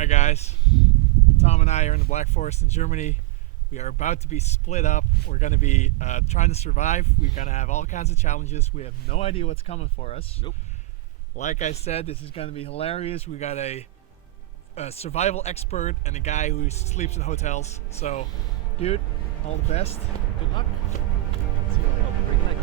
Alright guys, Tom and I are in the Black Forest in Germany. We are about to be split up. We're going to be trying to survive. We're going to have all kinds of challenges. We have no idea what's coming for us. Nope. Like I said, this is going to be hilarious. We got a survival expert and a guy who sleeps in hotels. So, dude, all the best. Good luck. See you later. Great night.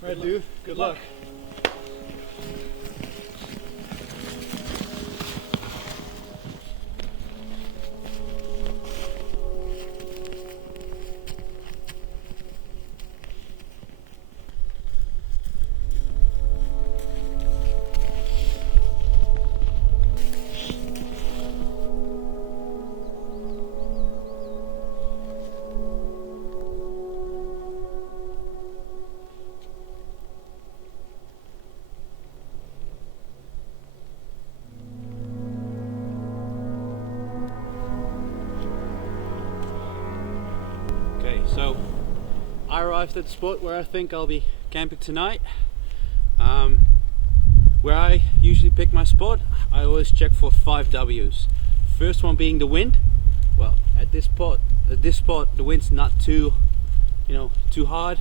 Alright, dude. Good luck. Okay, so I arrived at the spot where I think I'll be camping tonight. Where I usually pick my spot, I always check for 5 W's. First one being the wind. Well, at this spot the wind's not too hard.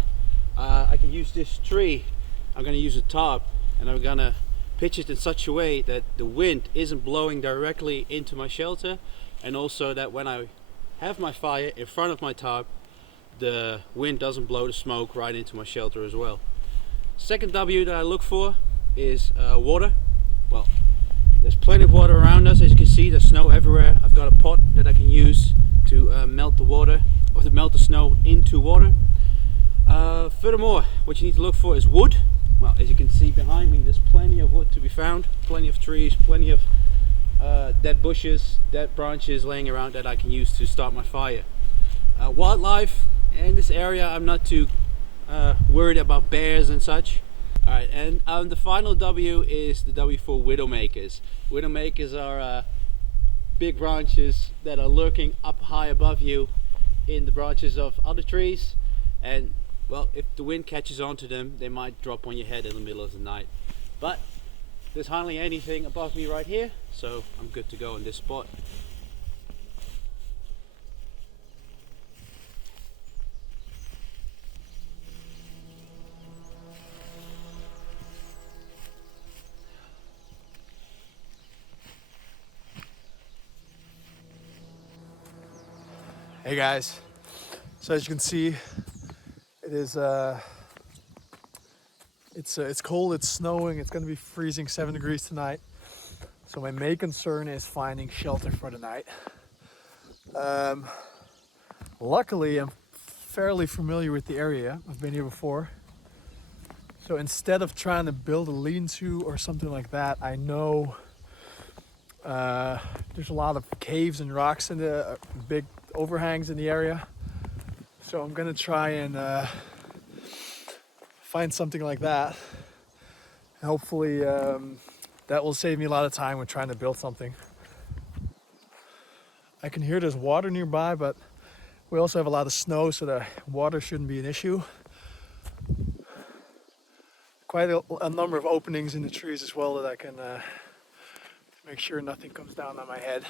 I can use this tree. I'm gonna use a tarp and I'm gonna pitch it in such a way that the wind isn't blowing directly into my shelter, and also that when I have my fire in front of my tarp, the wind doesn't blow the smoke right into my shelter as well. Second W that I look for is water. Well, there's plenty of water around us. As you can see, there's snow everywhere. I've got a pot that I can use to melt the water, or to melt the snow into water. Furthermore, what you need to look for is wood. Well, as you can see behind me, there's plenty of wood to be found, plenty of trees, plenty of dead bushes, dead branches laying around that I can use to start my fire. Wildlife in this area, I'm not too worried about bears and such. Alright, and the final W is the W for widowmakers. Widowmakers are big branches that are lurking up high above you in the branches of other trees, and well, if the wind catches onto them, they might drop on your head in the middle of the night. But there's hardly anything above me right here, so I'm good to go in this spot. Hey guys, so as you can see, it is it's cold, it's snowing, it's going to be freezing 7 degrees tonight. So my main concern is finding shelter for the night. Luckily, I'm fairly familiar with the area. I've been here before. So instead of trying to build a lean-to or something like that, I know there's a lot of caves and rocks in the big overhangs in the area. So I'm gonna try and find something like that. Hopefully that will save me a lot of time when trying to build something. I can hear there's water nearby, but we also have a lot of snow, so the water shouldn't be an issue. Quite a number of openings in the trees as well that I can make sure nothing comes down on my head.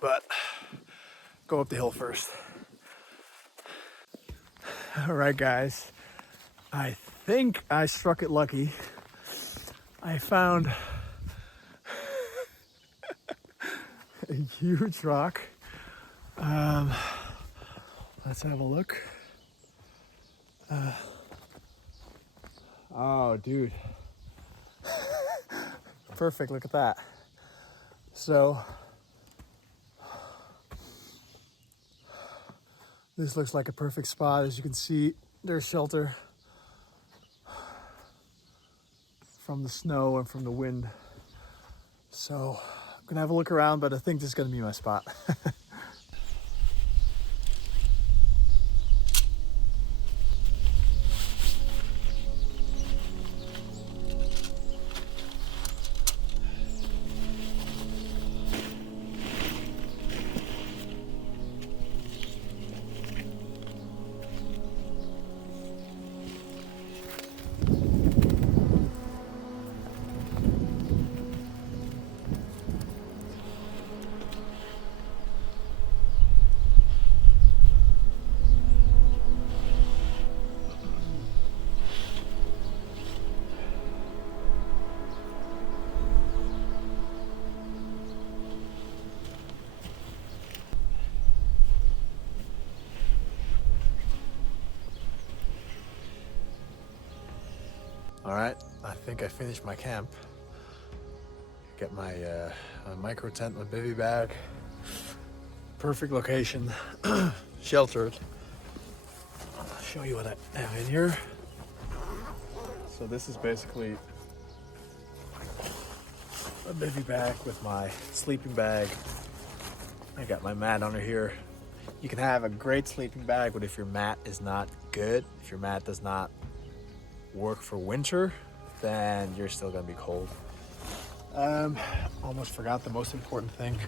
But go up the hill first. Alright guys, I think I struck it lucky. I found a huge rock. Let's have a look. Oh dude. Perfect, look at that. So this looks like a perfect spot. As you can see, there's shelter from the snow and from the wind. So I'm gonna have a look around, but I think this is gonna be my spot. All right, I think I finished my camp. Get my micro tent, my bivy bag. Perfect location, sheltered. I'll show you what I have in here. So this is basically a bivy bag with my sleeping bag. I got my mat under here. You can have a great sleeping bag, but if your mat is not good, if your mat does not work for winter, then you're still gonna be cold. Almost forgot the most important thing,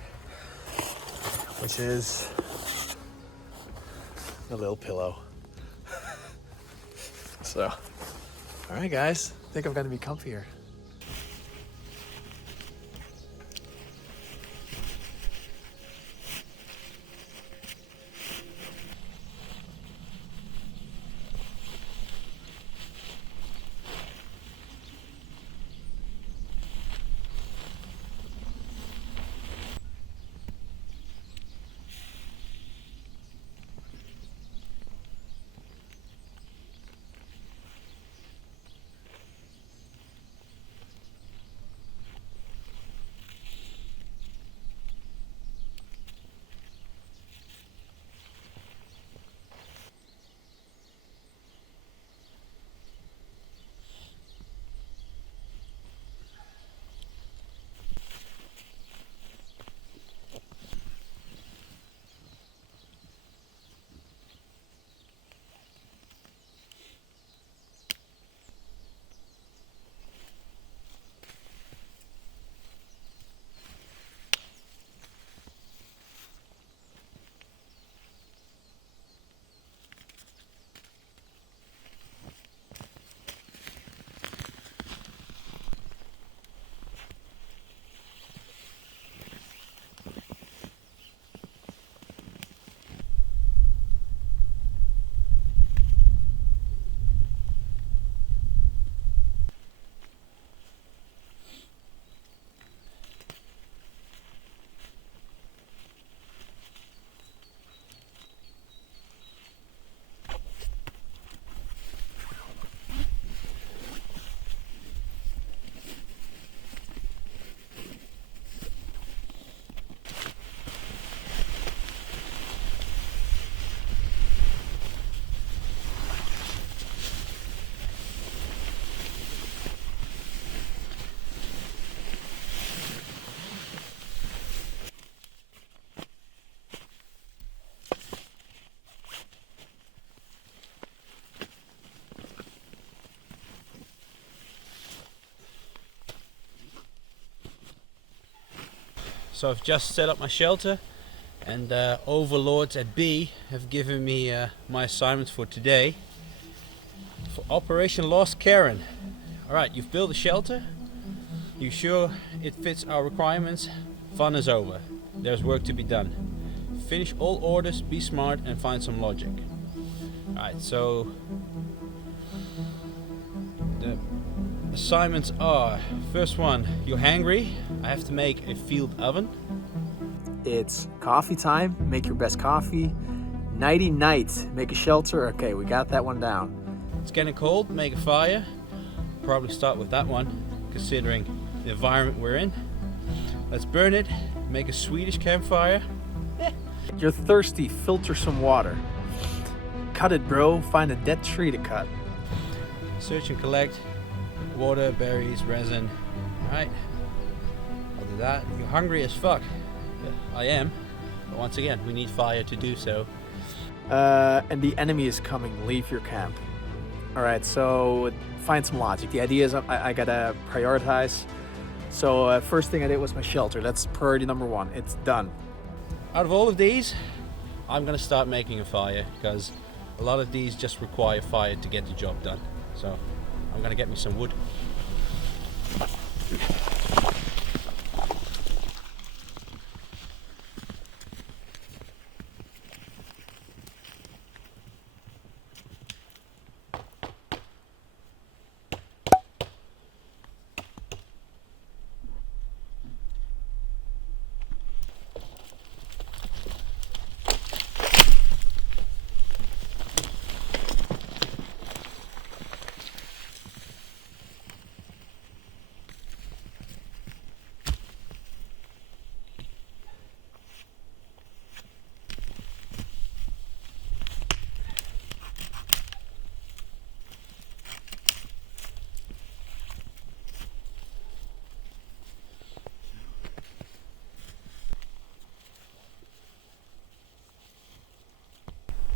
which is a little pillow. So, all right guys, I think I'm gonna be comfier. So I've just set up my shelter, and overlords at B have given me my assignment for today for Operation Lost Karen. Alright, you've built a shelter, you sure it fits our requirements? Fun is over, there's work to be done. Finish all orders, be smart and find some logic. Alright, so the assignments are, first one, you're hungry, I have to make a field oven. It's coffee time, make your best coffee. Nighty night, make a shelter. Okay, we got that one down. It's getting cold, make a fire. Probably start with that one, considering the environment we're in. let's burn it, make a Swedish campfire. You're thirsty, filter some water. Cut it, bro. Find a dead tree to cut. Search and collect water, berries, resin. Alright. I'll do that. You're hungry as fuck. I am. But once again, we need fire to do so. And the enemy is coming. Leave your camp. Alright, so find some logic. The idea is I gotta prioritize. So first thing I did was my shelter. That's priority number 1. It's done. Out of all of these, I'm gonna start making a fire because a lot of these just require fire to get the job done. So I'm gonna get me some wood.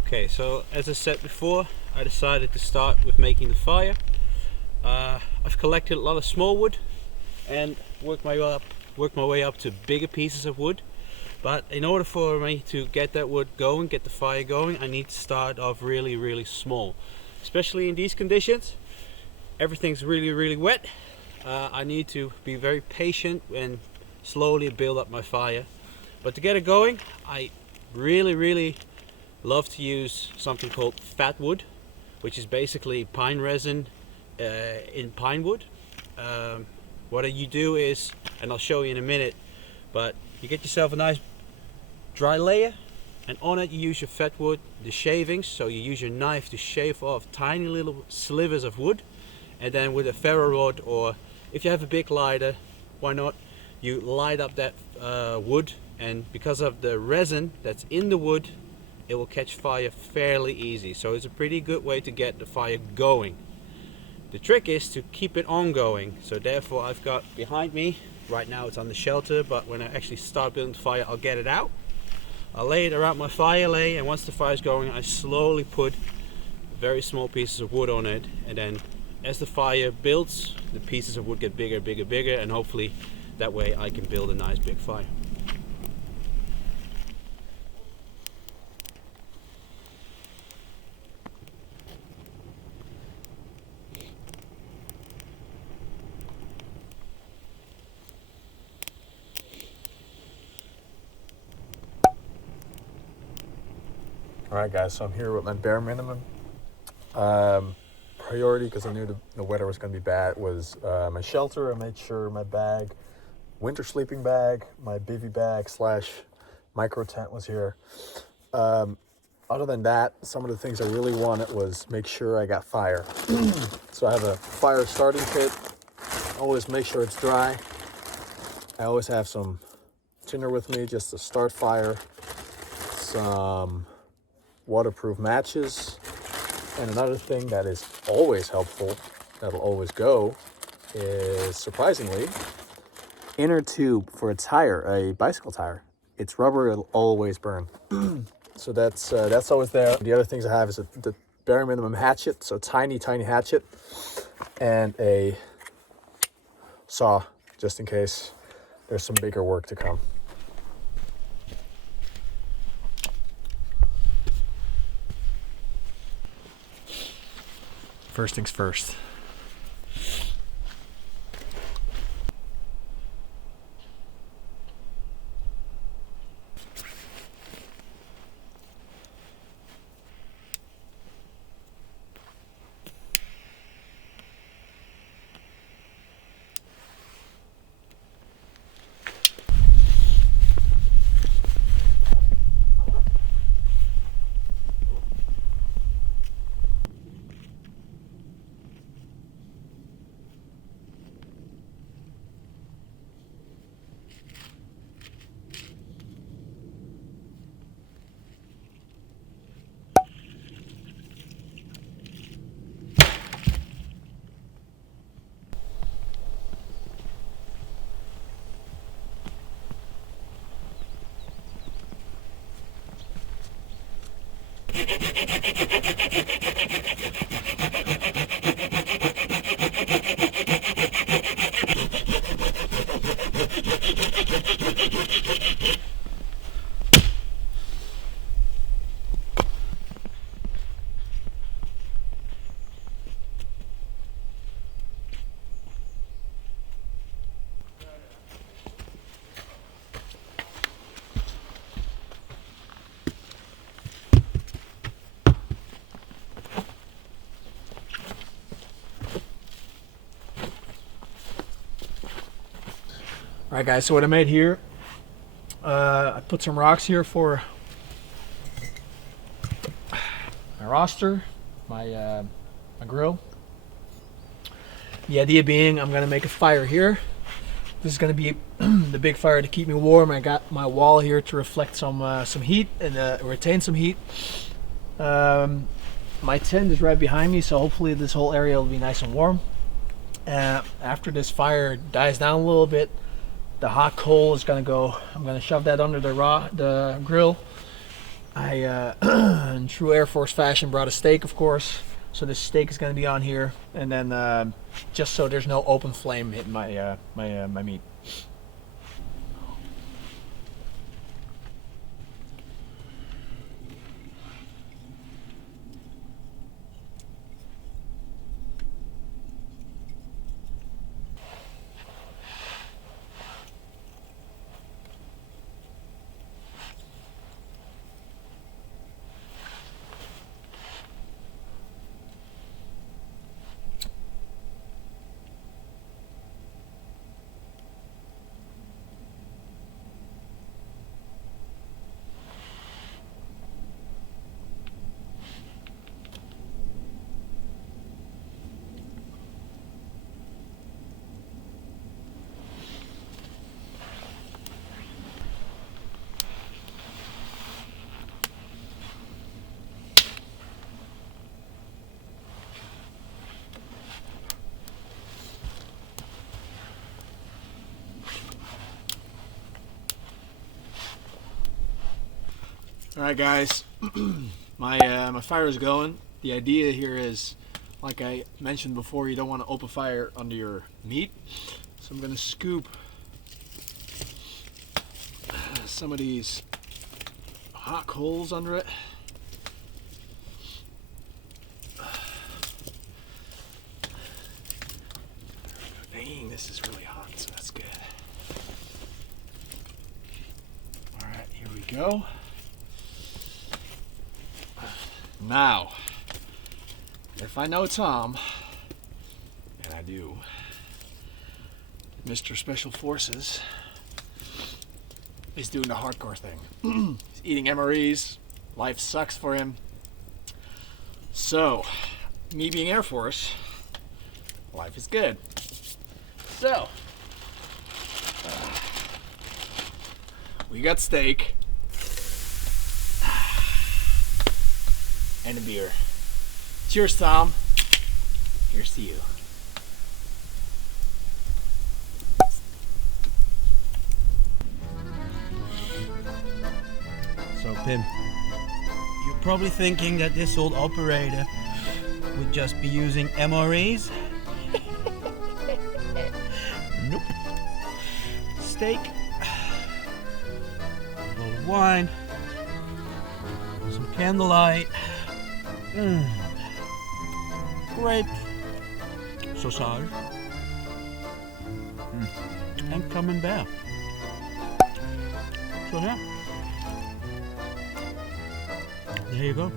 Okay, so as I said before, I decided to start with making the fire. I've collected a lot of small wood and worked my way up to bigger pieces of wood. But in order for me to get that wood going, get the fire going, I need to start off really, really small. Especially in these conditions, everything's really, really wet. I need to be very patient and slowly build up my fire. But to get it going, I really love to use something called fat wood, which is basically pine resin in pine wood. What you do is, and I'll show you in a minute, but you get yourself a nice dry layer, and on it you use your fat wood, the shavings, so you use your knife to shave off tiny little slivers of wood, and then with a ferro rod, or if you have a big lighter, why not, you light up that wood, and because of the resin that's in the wood, it will catch fire fairly easy. So it's a pretty good way to get the fire going. The trick is to keep it ongoing. So therefore I've got behind me, right now it's on the shelter, but when I actually start building the fire, I'll get it out. I'll lay it around my fire lay, and once the fire's going, I slowly put very small pieces of wood on it, and then as the fire builds, the pieces of wood get bigger, and hopefully that way I can build a nice big fire. Alright guys, so I'm here with my bare minimum. Priority, because I knew the weather was going to be bad, was my shelter. I made sure my bag, winter sleeping bag, my bivy bag / micro tent was here. Other than that, some of the things I really wanted was make sure I got fire. So I have a fire starting kit. Always make sure it's dry. I always have some tinder with me just to start fire. Some waterproof matches, and another thing that is always helpful, that'll always go, is surprisingly inner tube for a tire, a bicycle tire. It's rubber, it'll always burn. So that's always there. The other things I have is the bare minimum hatchet, so tiny hatchet, and a saw just in case there's some bigger work to come. First things first. Alright guys, so what I made here, I put some rocks here for my roster, my grill. The idea being I'm going to make a fire here. This is going to be the big fire to keep me warm. I got my wall here to reflect some heat and retain some heat. My tent is right behind me, so hopefully this whole area will be nice and warm. After this fire dies down a little bit, the hot coal is gonna go. I'm gonna shove that under the grill. I, in true Airforce fashion, brought a steak, of course. So this steak is gonna be on here, and then just so there's no open flame hitting my my meat. All right, guys, my fire is going. The idea here is, like I mentioned before, you don't want to open fire under your meat. So I'm going to scoop some of these hot coals under it. Dang, this is really hot, so that's good. All right, here we go. Now, if I know Tom, and I do, Mr. Special Forces is doing the hardcore thing. He's eating MREs, life sucks for him. So, me being Air Force, life is good. So, we got steak. And a beer. Cheers, Tom. Here's to you. So, Pim, you're probably thinking that this old operator would just be using MREs. Nope. Steak, a little wine, some candlelight. Great sausage and camembert. So yeah, there you go.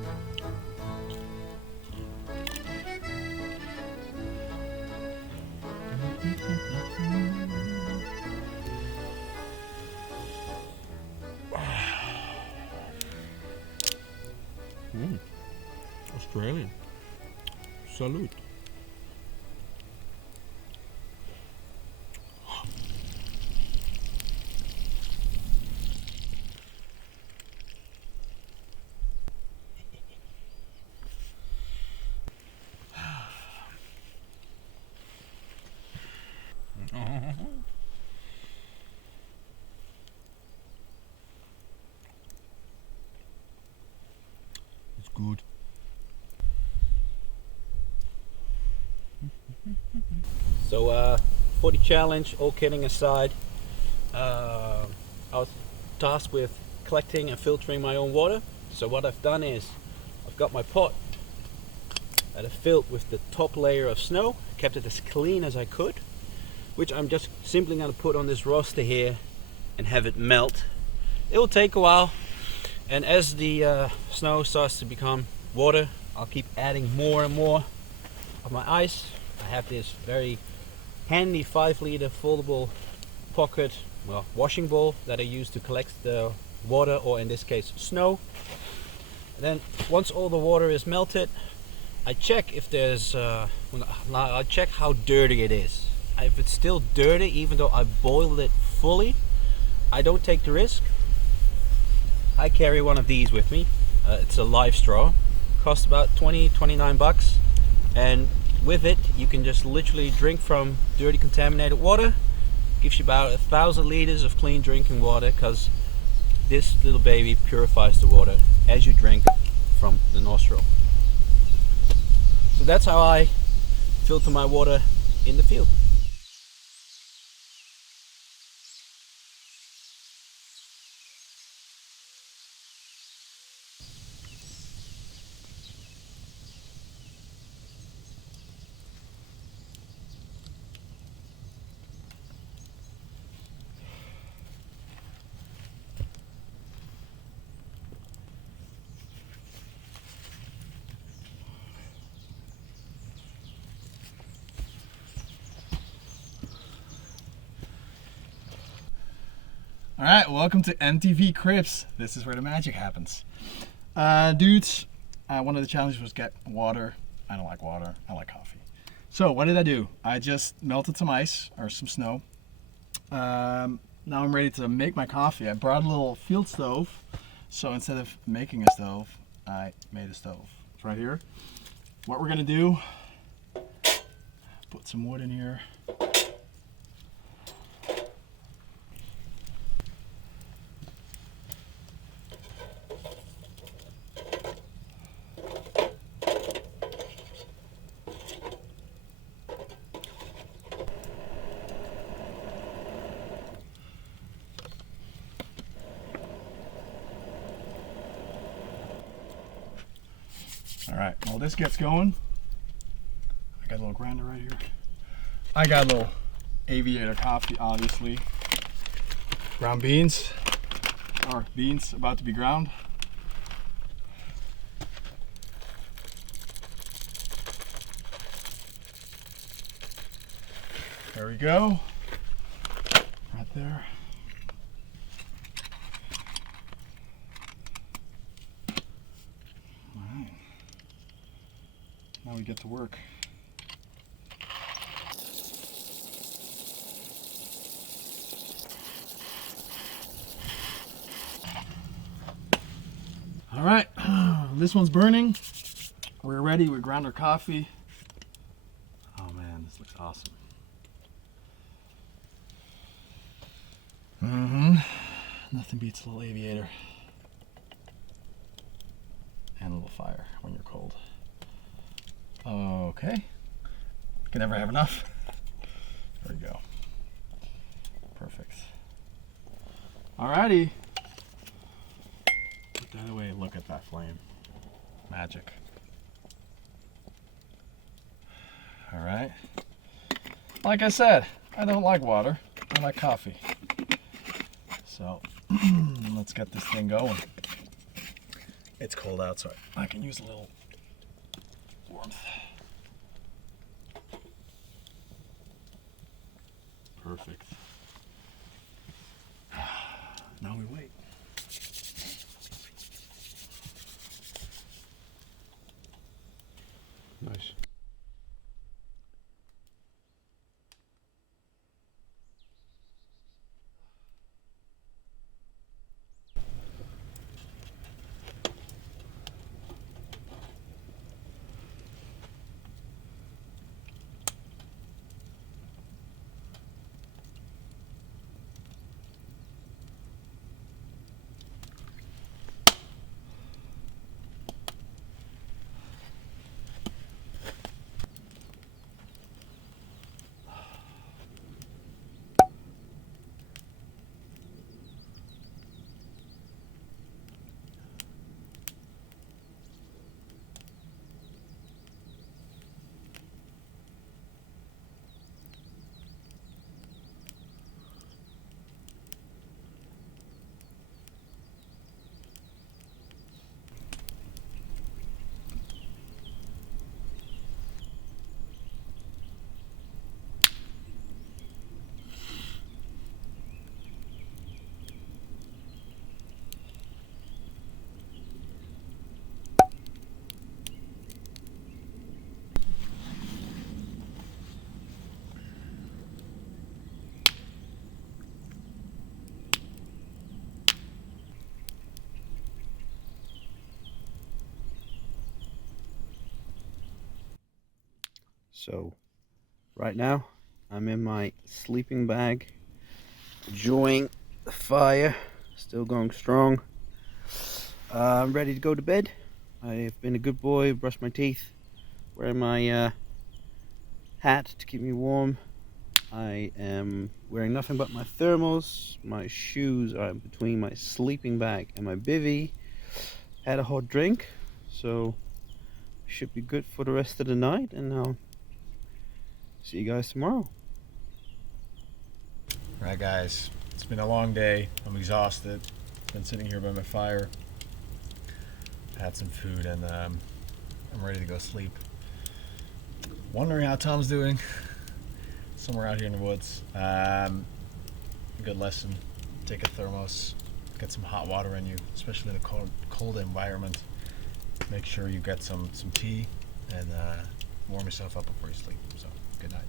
Australian. Salute. It's good. So for the challenge, all kidding aside, I was tasked with collecting and filtering my own water. So what I've done is I've got my pot that I filled with the top layer of snow, kept it as clean as I could, which I'm just simply going to put on this roster here and have it melt. It will take a while, and as the snow starts to become water, I'll keep adding more and more of my ice. I have this very handy 5-liter foldable pocket, well, washing bowl that I use to collect the water, or in this case snow. And then once all the water is melted, I check if there's I check how dirty it is. If it's still dirty, even though I boiled it fully, I don't take the risk. I carry one of these with me. It's a live straw, costs about 29 bucks, and with it you can just literally drink from dirty contaminated water. Gives you about 1,000 liters of clean drinking water, because this little baby purifies the water as you drink from the nostril. So that's how I filter my water in the field. Alright, welcome to MTV Crips. This is where the magic happens. Dudes, one of the challenges was get water. I don't like water, I like coffee. So what did I do? I just melted some ice, or some snow. Now I'm ready to make my coffee. I brought a little field stove. So instead of making a stove, I made a stove. It's right here. What we're gonna do, put some wood in here. Alright, while this gets going, I got a little grinder right here. I got a little aviator coffee, obviously. Ground beans, or beans about to be ground. There we go, right there. Now we get to work. All right, this one's burning. We're ready. We ground our coffee. Oh man, this looks awesome. Nothing beats a little aviator and a little fire when you're cold. Okay, can never have enough. There we go. Perfect. Alrighty. Put that away. Look at that flame. Magic. Alright. Like I said, I don't like water. I like coffee. So, let's get this thing going. It's cold outside. I can use a little warmth. Perfect. Now we wait. Nice. So right now I'm in my sleeping bag, enjoying the fire, still going strong. I'm ready to go to bed. I've been a good boy, brushed my teeth, wearing my hat to keep me warm. I am wearing nothing but my thermals. My shoes are between my sleeping bag and my bivvy. Had a hot drink, so should be good for the rest of the night, and I'll see you guys tomorrow. Alright guys, it's been a long day. I'm exhausted. Been sitting here by my fire. Had some food and I'm ready to go sleep. Wondering how Tom's doing. Somewhere out here in the woods. A good lesson. Take a thermos. Get some hot water in you, especially in a cold environment. Make sure you get some tea and warm yourself up before you sleep. So, good night.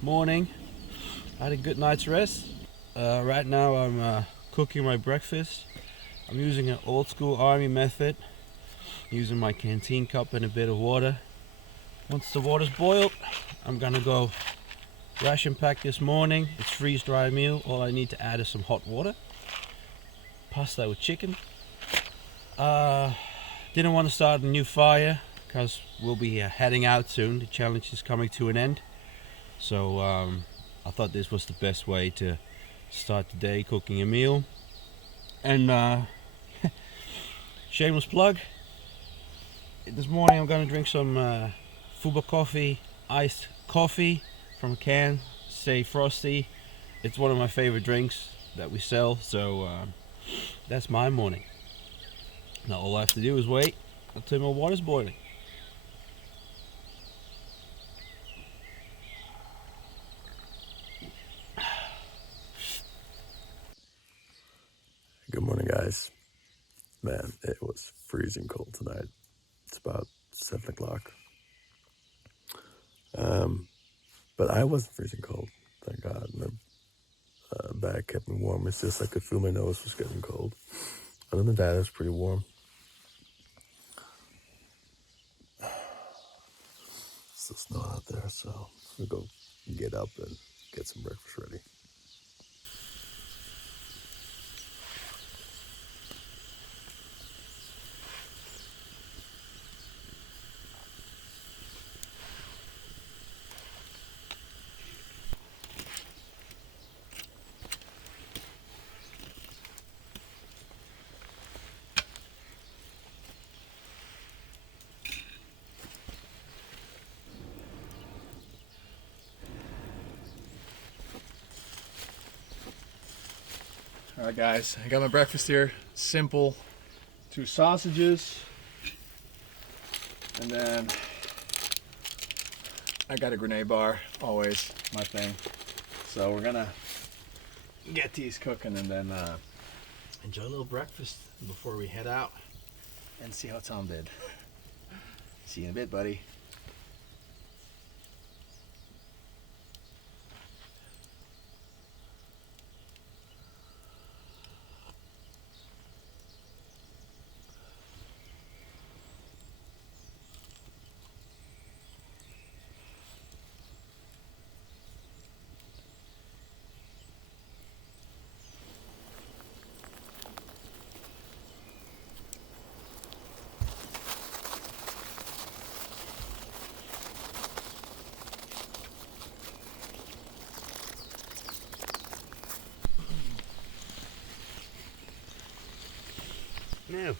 Morning. I had a good night's rest. Right now I'm cooking my breakfast. I'm using an old school army method, using my canteen cup and a bit of water. Once the water's boiled, I'm gonna go ration pack this morning. It's freeze dry meal. All I need to add is some hot water. Pasta with chicken. Didn't want to start a new fire because we'll be heading out soon. The challenge is coming to an end. So I thought this was the best way to start the day, cooking a meal. And shameless plug, this morning I'm going to drink some Fuba coffee, iced coffee from a can, Stay Frosty. It's one of my favorite drinks that we sell, so that's my morning. Now all I have to do is wait until my water's boiling. Good morning, guys. Man, it was freezing cold tonight. It's about 7 o'clock. But I wasn't freezing cold, thank God. My bag kept me warm. It's just I could feel my nose was getting cold. Other than that, it was pretty warm. It's still snowing out there, so we'll go get up and get some breakfast ready. Alright guys, I got my breakfast here. Simple. 2 sausages. And then I got a grenade bar, always my thing. So we're gonna get these cooking and then enjoy a little breakfast before we head out and see how Tom did. See you in a bit, buddy. Now,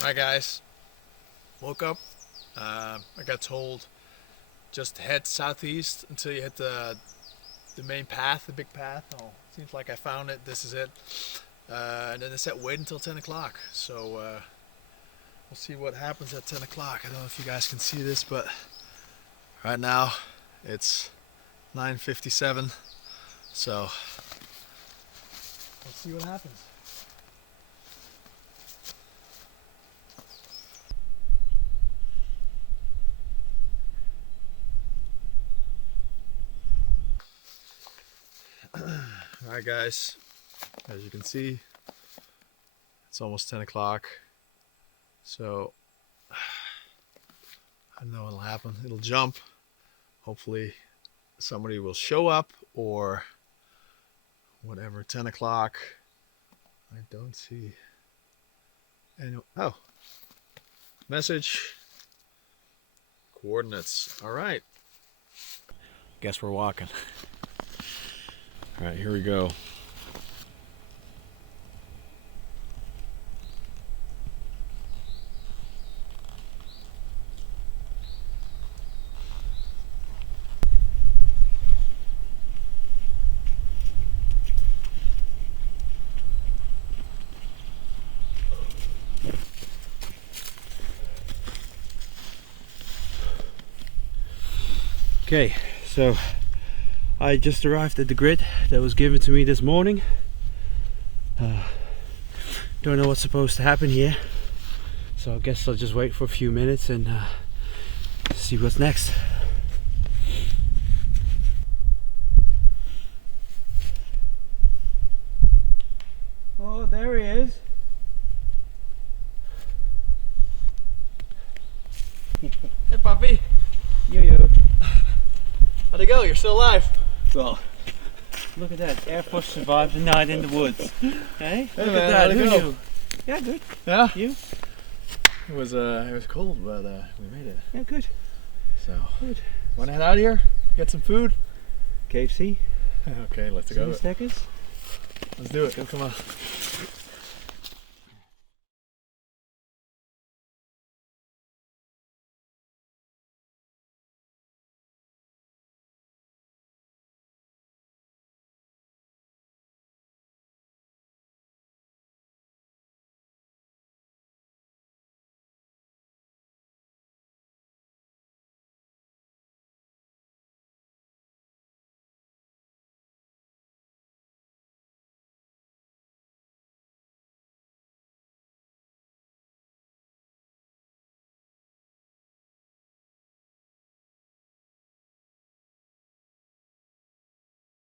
Alright guys, woke up. I got told just head southeast until you hit the main path, the big path. Oh, seems like I found it. This is it. And then they said wait until 10 o'clock. So we'll see what happens at 10 o'clock. I don't know if you guys can see this, but right now it's 9:57. So we'll see what happens. Alright guys, as you can see, it's almost 10 o'clock, so I don't know what'll happen. It'll jump. Hopefully somebody will show up or whatever. 10 o'clock. I don't see any. Oh, message. Coordinates. Alright. Guess we're walking. Alright, here we go. Okay, so I just arrived at the grid that was given to me this morning. Don't know what's supposed to happen here, so I guess I'll just wait for a few minutes and see what's next. Oh, there he is. Hey puppy! Yo. How'd it go? You're still alive. Well, look at that. Airforce survived the night in the woods. Hey? Look man, at that. how'd it Who go? knew? Yeah, good. Yeah? You? It was cold, but we made it. Yeah, good. So, Good. wanna head out of here? Get some food? KFC? Okay, let's go. Steakers? Let's do it. Come on.